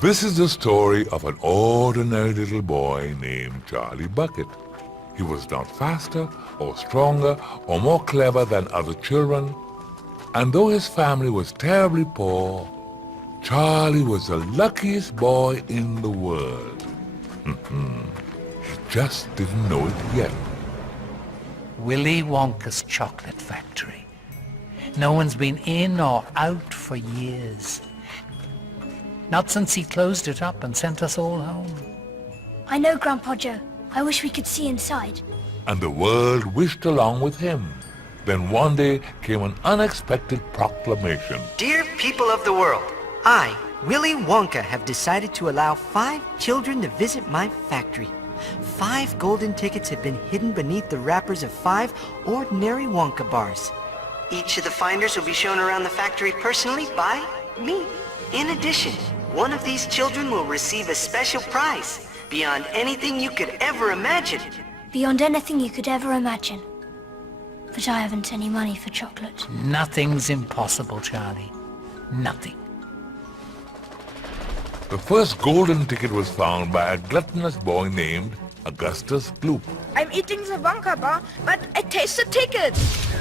This is the story of an ordinary little boy named Charlie Bucket. He was not faster or stronger or more clever than other children, and though his family was terribly poor, Charlie was the luckiest boy in the world. He just didn't know it yet. Willy Wonka's chocolate factory. No one's been in or out for years. Not since he closed it up and sent us all home. I know, Grandpa Joe. I wish we could see inside. And the world wished along with him. Then one day came an unexpected proclamation. Dear people of the world, I, Willy Wonka, have decided to allow 5 children to visit my factory. 5 golden tickets have been hidden beneath the wrappers of 5 ordinary Wonka bars. Each of the finders will be shown around the factory personally by me. In addition, one of these children will receive a special prize beyond anything you could ever imagine. Beyond anything you could ever imagine. But I haven't any money for chocolate. Nothing's impossible, Charlie. Nothing. The first golden ticket was found by a gluttonous boy named Augustus Gloop. I'm eating the Wonka bar, but I taste the ticket.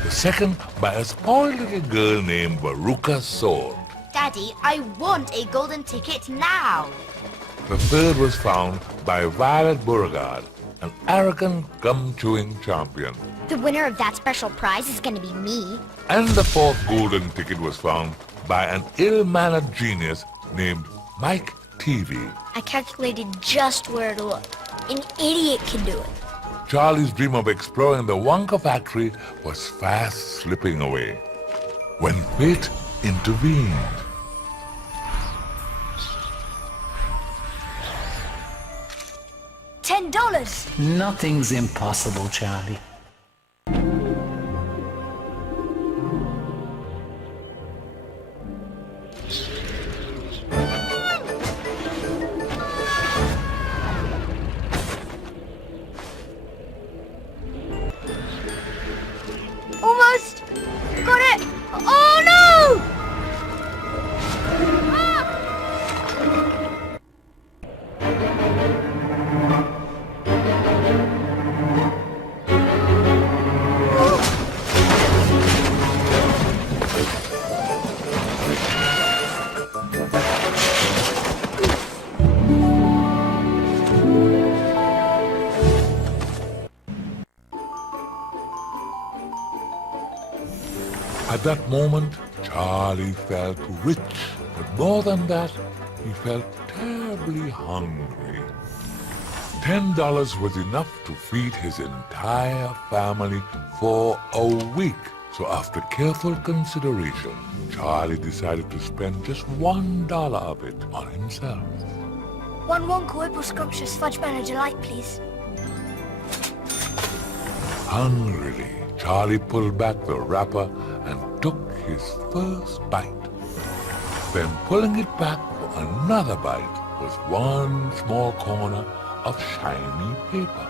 The second by a spoiled little girl named Veruca Salt. Daddy, I want a golden ticket now. The third was found by Violet Beauregard, an arrogant gum-chewing champion. The winner of that special prize is going to be me. And the fourth golden ticket was found by an ill-mannered genius named Mike TV. I calculated just where to look. An idiot can do it. Charlie's dream of exploring the Wonka factory was fast slipping away when fate intervened. $10. Nothing's impossible, Charlie. Almost! Got it! Oh no! At that moment, Charlie felt rich, but more than that, he felt terribly hungry. $10 was enough to feed his entire family for a week. So after careful consideration, Charlie decided to spend just $1 of it on himself. 1 Wonka Whipple Scrumptious Fudge Banner Delight, please. Hungrily, Charlie pulled back the wrapper and took his first bite. Then pulling it back for another bite was one small corner of shiny paper.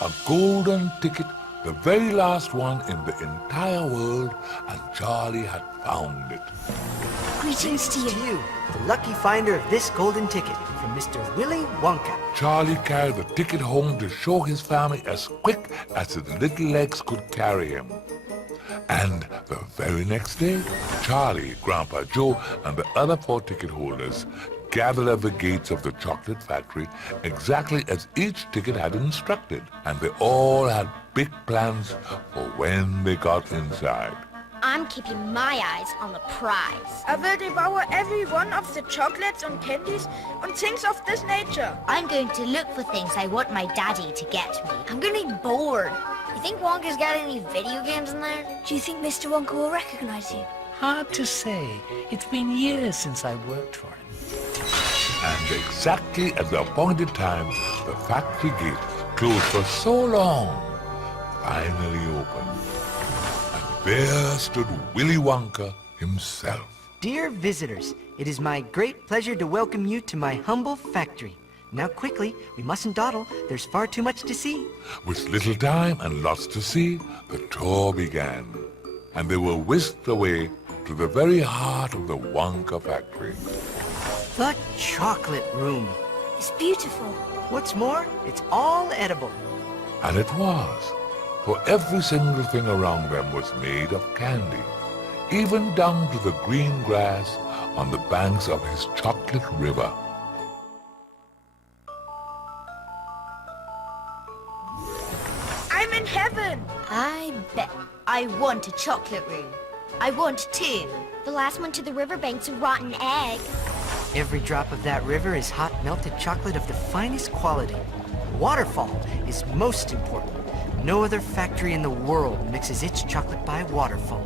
A golden ticket, the very last one in the entire world, and Charlie had found it. Greetings to To you. you, the lucky finder of this golden ticket from Mr. Willy Wonka. Charlie carried the ticket home to show his family as quick as his little legs could carry him. And the very next day, Charlie, Grandpa Joe, and the other 4 ticket holders gathered at the gates of the chocolate factory exactly as each ticket had instructed. And they all had big plans for when they got inside. I'm keeping my eyes on the prize. I will devour every one of the chocolates and candies and things of this nature. I'm going to look for things I want my daddy to get me. I'm gonna be bored. You think Wonka's got any video games in there? Do you think Mr. Wonka will recognize you? Hard to say. It's been years since I worked for him. And exactly at the appointed time, the factory gate, closed for so long, finally opened. And there stood Willy Wonka himself. Dear visitors, it is my great pleasure to welcome you to my humble factory. Now quickly, we mustn't dawdle. There's far too much to see. With little time and lots to see, the tour began. And they were whisked away to the very heart of the Wonka factory. The chocolate room. It's beautiful. What's more, it's all edible. And it was, for every single thing around them was made of candy, even down to the green grass on the banks of his chocolate river. I'm in heaven. I bet. I want a chocolate room. I want two. The last one to the riverbank's a rotten egg. Every drop of that river is hot melted chocolate of the finest quality. Waterfall is most important. No other factory in the world mixes its chocolate by waterfall.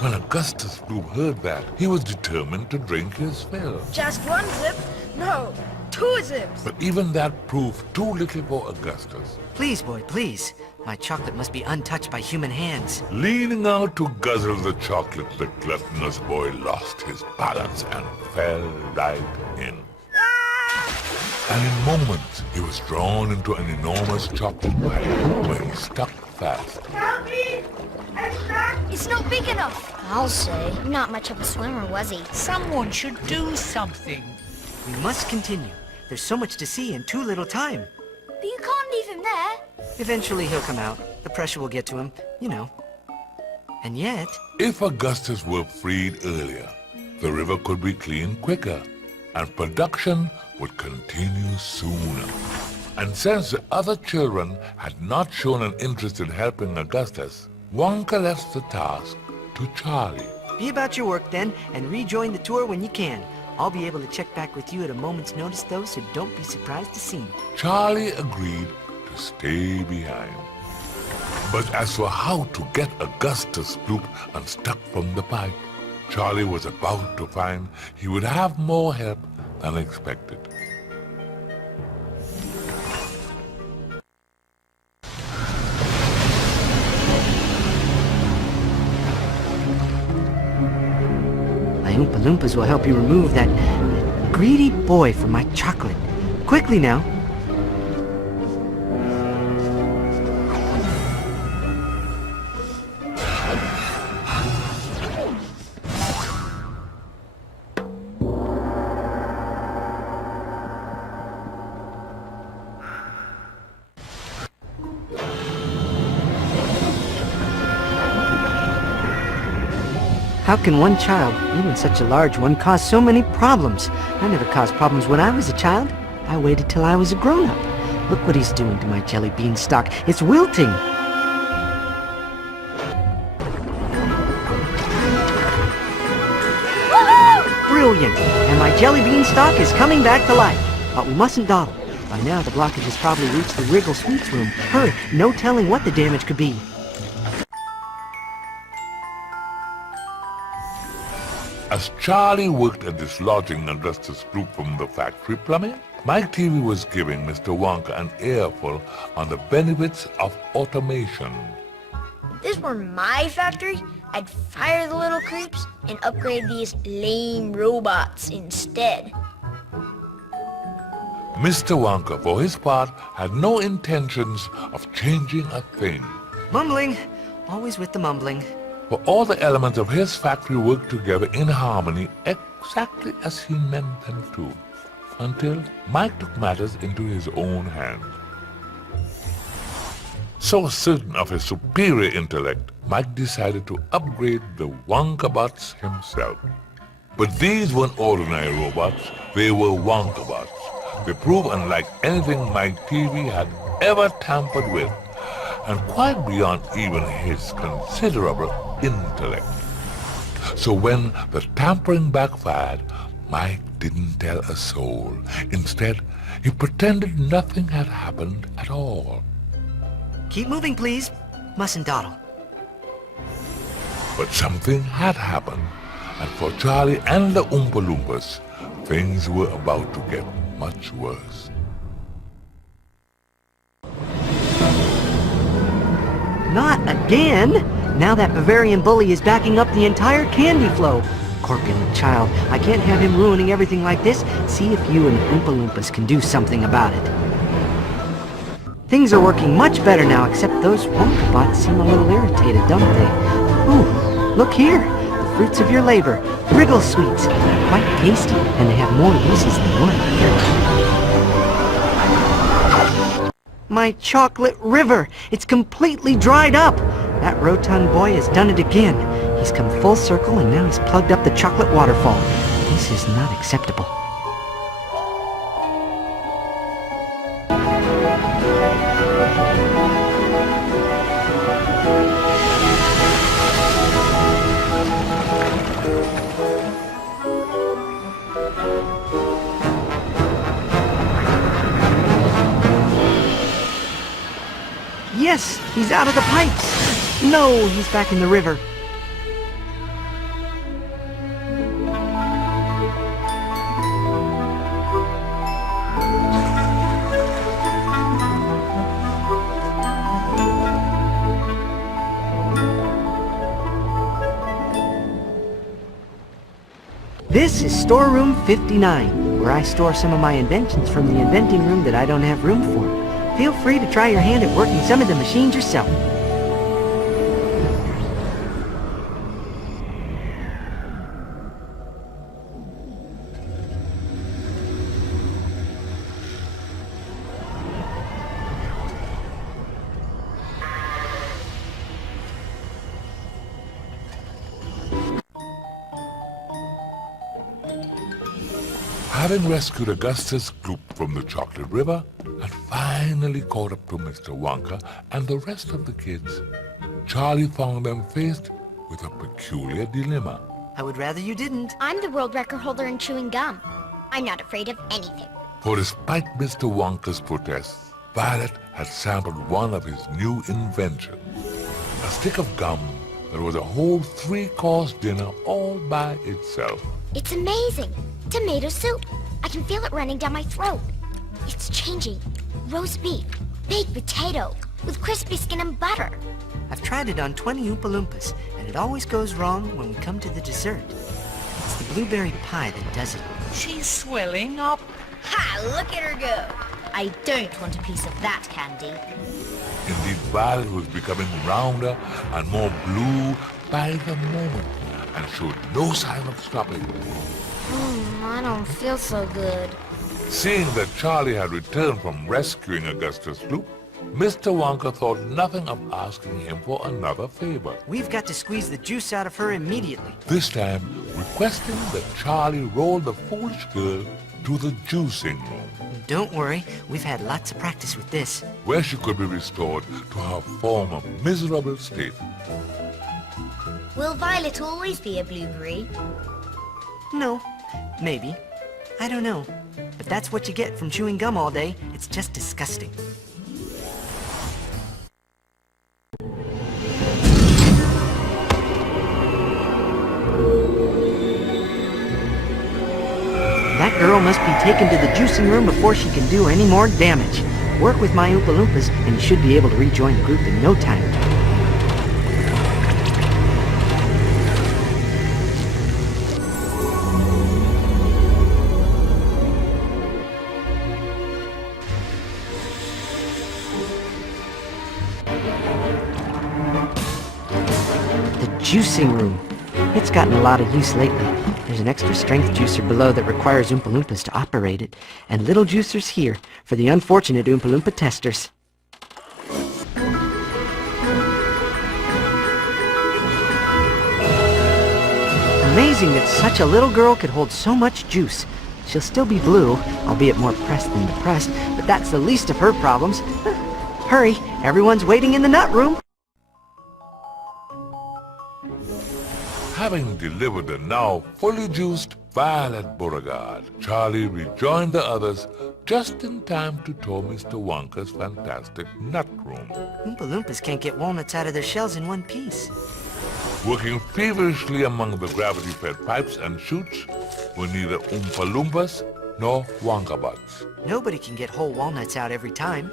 When Augustus Gloop heard that, he was determined to drink his fill. Just one zip? No, 2 zips. But even that proved too little for Augustus. Please, boy, please. My chocolate must be untouched by human hands. Leaning out to guzzle the chocolate, the gluttonous boy lost his balance and fell right in. And in moments, he was drawn into an enormous chocolate pipe where he stuck fast. Help me! I'm stuck. It's not big enough. I'll say. Not much of a swimmer, was he? Someone should do something. We must continue. There's so much to see in too little time. But you can't leave him there. Eventually he'll come out. The pressure will get to him, you know. And yet... If Augustus were freed earlier, the river could be cleaned quicker, and production would continue sooner. And since the other children had not shown an interest in helping Augustus, Wonka left the task to Charlie. Be about your work then, and rejoin the tour when you can. I'll be able to check back with you at a moment's notice though, so don't be surprised to see me. Charlie agreed to stay behind. But as for how to get Augustus Gloop unstuck from the pipe, Charlie was about to find he would have more help than expected. My Oompa Loompas will help you remove that greedy boy from my chocolate. Quickly now. How can one child, even such a large one, cause so many problems? I never caused problems when I was a child. I waited till I was a grown-up. Look what he's doing to my jelly bean stock. It's wilting! Brilliant! And my jelly bean stock is coming back to life. But we mustn't dawdle. By now the blockage has probably reached the Wriggle Sweets room. Hurry, no telling what the damage could be. As Charlie worked at dislodging Augustus Gloop from the factory plumbing, Mike TV was giving Mr. Wonka an earful on the benefits of automation. If this were my factory, I'd fire the little creeps and upgrade these lame robots instead. Mr. Wonka, for his part, had no intentions of changing a thing. Mumbling. Always with the mumbling. For all the elements of his factory worked together in harmony exactly as he meant them to, until Mike took matters into his own hands. So certain of his superior intellect, Mike decided to upgrade the Wonkabots himself. But these weren't ordinary robots, they were Wonkabots. They proved unlike anything Mike TV had ever tampered with, and quite beyond even his considerable intellect. So when the tampering backfired, Mike didn't tell a soul. Instead, he pretended nothing had happened at all. Keep moving, please. Mustn't dawdle. But something had happened, and for Charlie and the Oompa Loompas, things were about to get much worse. Not again! Now that Bavarian bully is backing up the entire candy flow. Corpulent child, I can't have him ruining everything like this. See if you and Oompa Loompas can do something about it. Things are working much better now, except those Wonkabots seem a little irritated, don't they? Ooh, look here! The fruits of your labor. Wriggle Sweets. Quite tasty, and they have more uses than one. My chocolate river! It's completely dried up! That rotund boy has done it again. He's come full circle and now he's plugged up the chocolate waterfall. This is not acceptable. Yes, he's out of the pipes. No, he's back in the river. This is storeroom 59, where I store some of my inventions from the inventing room that I don't have room for. Feel free to try your hand at working some of the machines yourself. Having rescued Augustus Gloop from the Chocolate River and finally caught up to Mr. Wonka and the rest of the kids, Charlie found them faced with a peculiar dilemma. I would rather you didn't. I'm the world record holder in chewing gum. I'm not afraid of anything. For despite Mr. Wonka's protests, Violet had sampled one of his new inventions, a stick of gum that was a whole 3-course dinner all by itself. It's amazing. Tomato soup. I can feel it running down my throat. It's changing. Roast beef, baked potato, with crispy skin and butter. I've tried it on 20 Oompa Loompas, and it always goes wrong when we come to the dessert. It's the blueberry pie that does it. She's swelling up. Ha! Look at her go. I don't want a piece of that candy. Indeed, Violet was becoming rounder and more blue by the moment and showed no sign of stopping. I don't feel so good. Seeing that Charlie had returned from rescuing Augustus Gloop, Mr. Wonka thought nothing of asking him for another favor. We've got to squeeze the juice out of her immediately. This time, requesting that Charlie roll the foolish girl to the juicing room, Don't worry, we've had lots of practice with this. where she could be restored to her former miserable state. Will Violet always be a blueberry? No, maybe. I don't know. But that's what you get from chewing gum all day. It's just disgusting. That girl must be taken to the juicing room before she can do any more damage. Work with my Oompa Loompas, and you should be able to rejoin the group in no time. Juicing room. It's gotten a lot of use lately. There's an extra strength juicer below that requires Oompa Loompas to operate it, and little juicers here for the unfortunate Oompa Loompa testers. Amazing that such a little girl could hold so much juice. She'll still be blue, albeit more pressed than depressed, but that's the least of her problems. Hurry, everyone's waiting in the nut room. Having delivered the now fully juiced Violet Beauregarde, Charlie rejoined the others just in time to tour Mr. Wonka's fantastic nut room. Oompa Loompas can't get walnuts out of their shells in one piece. Working feverishly among the gravity-fed pipes and chutes were neither Oompa Loompas nor Wonka Bugs. Nobody can get whole walnuts out every time,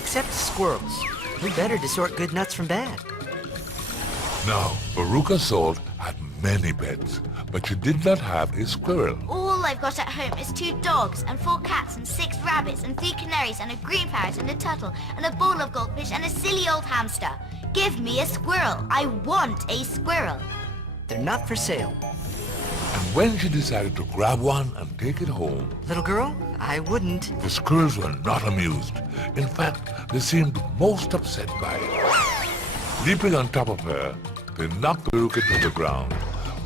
except squirrels. Who better to sort good nuts from bad? Now, Veruca Salt had many pets, but she did not have a squirrel. All I've got at home is 2 dogs and 4 cats and 6 rabbits and 3 canaries and a green parrot and a turtle and a bowl of goldfish and a silly old hamster. Give me a squirrel. I want a squirrel. they're not for sale. And when she decided to grab one and take it home, Little girl, I wouldn't. the squirrels were not amused. In fact, they seemed most upset by it. Leaping on top of her, they knocked Veruca to the ground,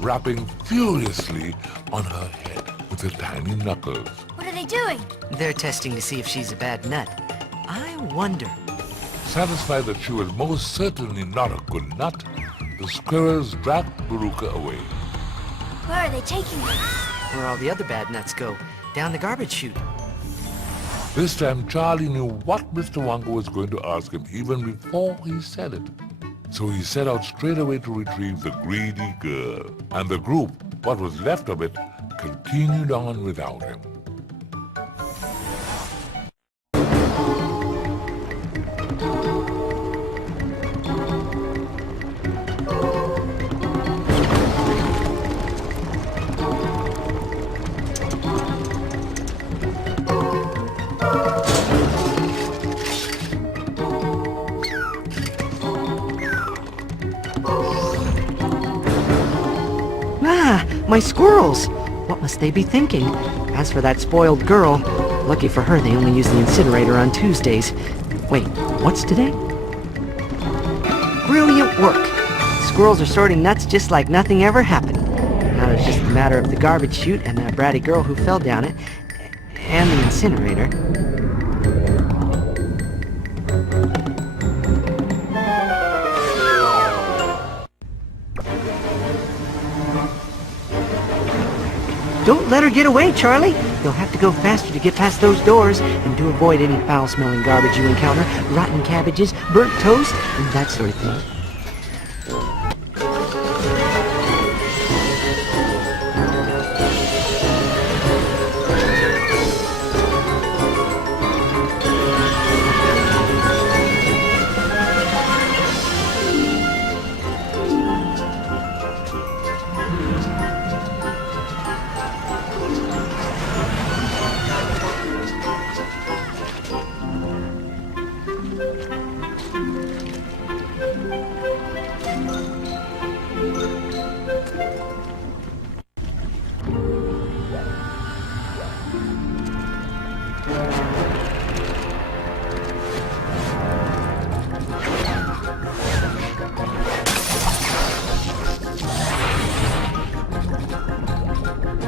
rapping furiously on her head with their tiny knuckles. What are they doing? They're testing to see if she's a bad nut. I wonder. Satisfied that she was most certainly not a good nut, the squirrels dragged Veruca away. Where are they taking them? Where all the other bad nuts go. Down the garbage chute. This time, Charlie knew what Mr. Wonka was going to ask him even before he said it. So he set out straight away to retrieve the greedy girl. And the group, what was left of it, continued on without him. My squirrels! What must they be thinking? As for that spoiled girl, lucky for her they only use the incinerator on Tuesdays. Wait, what's today? Brilliant work! Squirrels are sorting nuts just like nothing ever happened. Now it's just a matter of the garbage chute and that bratty girl who fell down it, and the incinerator. Don't let her get away, Charlie. You'll have to go faster to get past those doors, and to avoid any foul-smelling garbage you encounter, rotten cabbages, burnt toast, and that sort of thing.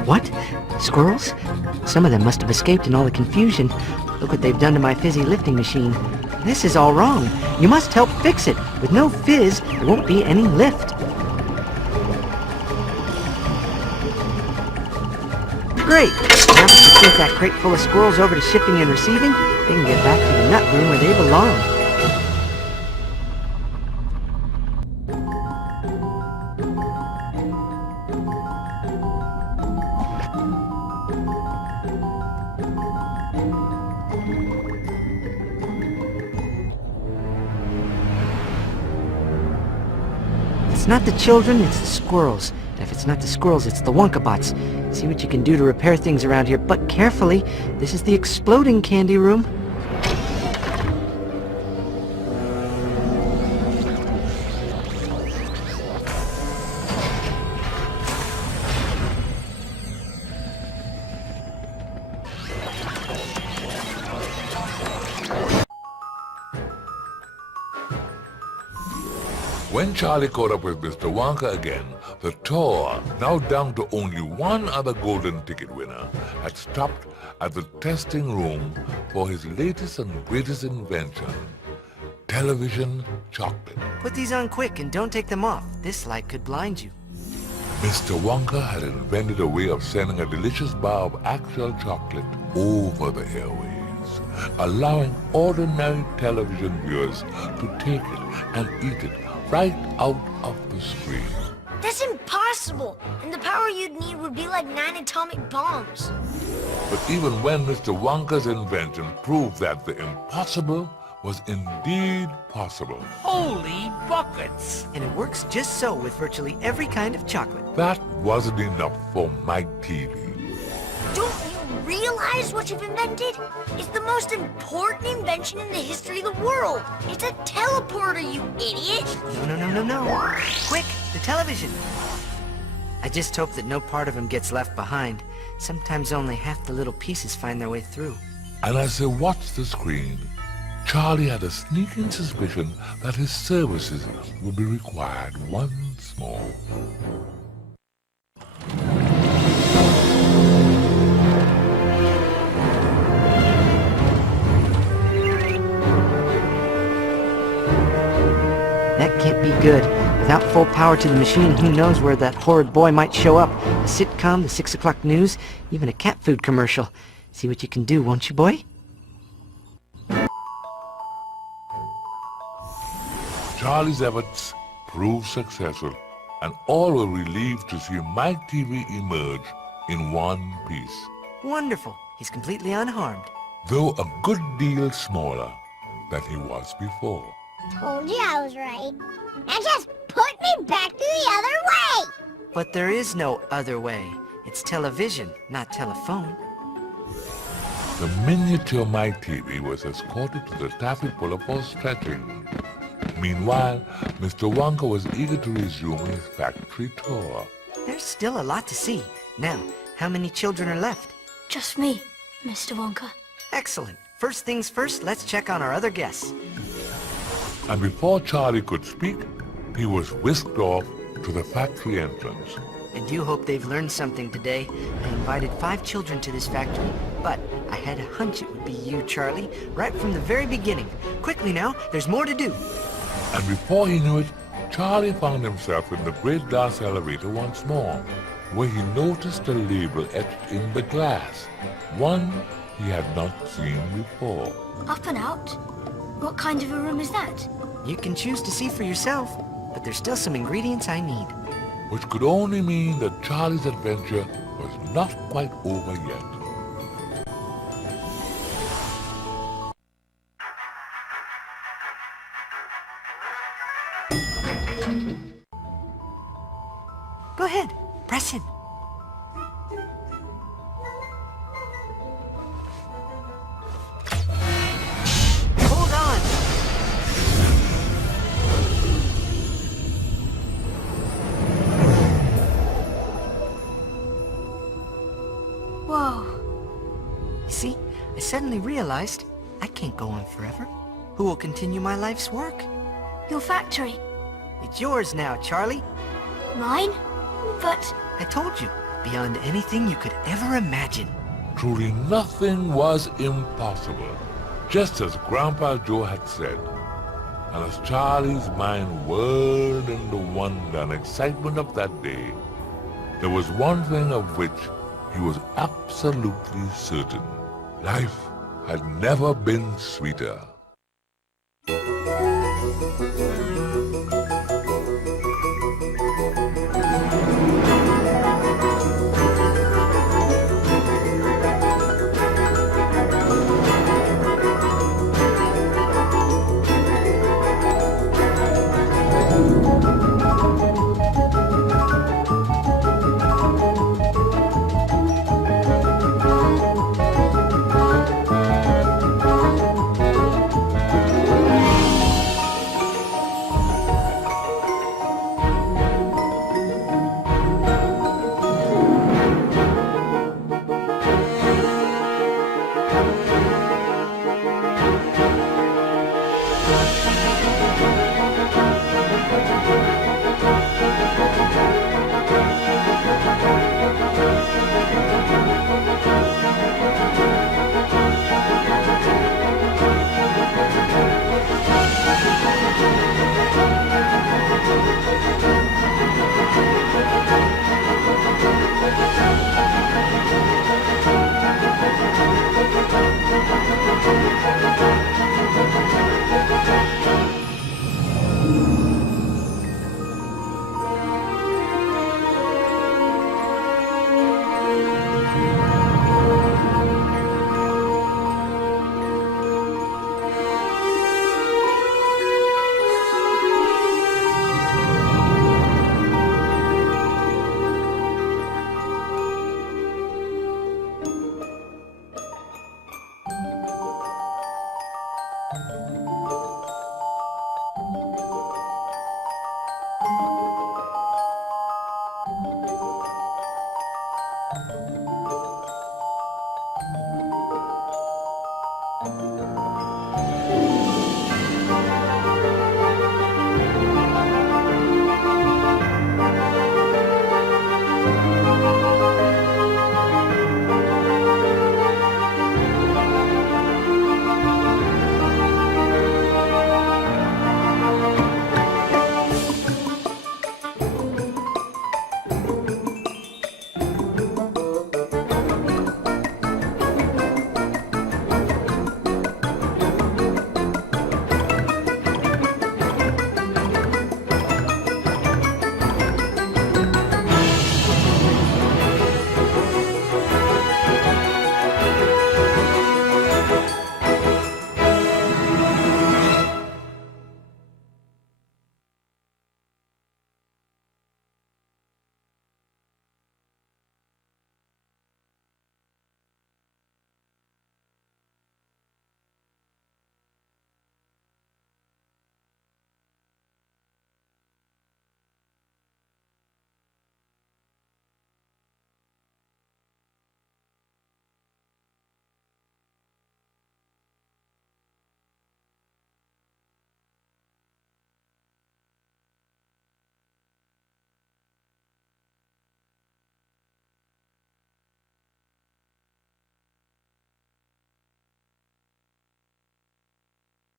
What? Squirrels? Some of them must have escaped in all the confusion. Look what they've done to my fizzy lifting machine. This is all wrong. You must help fix it. With no fizz, there won't be any lift. Great! Now that you take that crate full of squirrels over to shipping and receiving, they can get back to the nut room where they belong. It's not the children, it's the squirrels. And if it's not the squirrels, it's the Wonkabots. See what you can do to repair things around here, but carefully. This is the exploding candy room. When Charlie caught up with Mr. Wonka again, the tour, now down to only one other golden ticket winner, had stopped at the testing room for his latest and greatest invention, television chocolate. Put these on quick and don't take them off. This light could blind you. Mr. Wonka had invented a way of sending a delicious bar of actual chocolate over the airwaves, allowing ordinary television viewers to take it and eat it right out of the screen. That's impossible! And the power you'd need would be like 9 atomic bombs. But even when Mr. Wonka's invention proved that the impossible was indeed possible, Holy buckets! And it works just so with virtually every kind of chocolate. that wasn't enough for Mike TV. Don't you realize what you've invented? It's the most important invention in the history of the world. It's a teleporter, you idiot! No. Quick, the television. I just hope that no part of him gets left behind. Sometimes only half the little pieces find their way through. And as they watched the screen, Charlie had a sneaking suspicion that his services would be required once more. That can't be good. Without full power to the machine, who knows where that horrid boy might show up. A sitcom, the 6 o'clock news, even a cat food commercial. See what you can do, won't you, boy? Charlie's efforts proved successful, and all were relieved to see Mike TV emerge in one piece, Wonderful. He's completely unharmed. though a good deal smaller than he was before. Told you I was right. Now just put me back to the other way! But there is no other way. It's television, not telephone. The miniature Mike TV was escorted to the taffy puller for stretching. Meanwhile, Mr. Wonka was eager to resume his factory tour. There's still a lot to see. Now, how many children are left? Just me, Mr. Wonka. Excellent. First things first, let's check on our other guests. And before Charlie could speak, he was whisked off to the factory entrance. I do hope they've learned something today. I invited 5 children to this factory, but I had a hunch it would be you, Charlie, right from the very beginning. Quickly now, there's more to do. And before he knew it, Charlie found himself in the great glass elevator once more, where he noticed a label etched in the glass, one he had not seen before. Up and out? What kind of a room is that? You can choose to see for yourself, but there's still some ingredients I need. Which could only mean that Charlie's adventure was not quite over yet. Go ahead, press it. Hold on. Whoa. You see, I suddenly realized I can't go on forever. Who will continue my life's work? Your factory. It's yours now, Charlie. Mine? But I told you, beyond anything you could ever imagine. Truly nothing was impossible, just as Grandpa Joe had said. And as Charlie's mind whirled in the wonder and excitement of that day, there was one thing of which he was absolutely certain. Life had never been sweeter. Bye.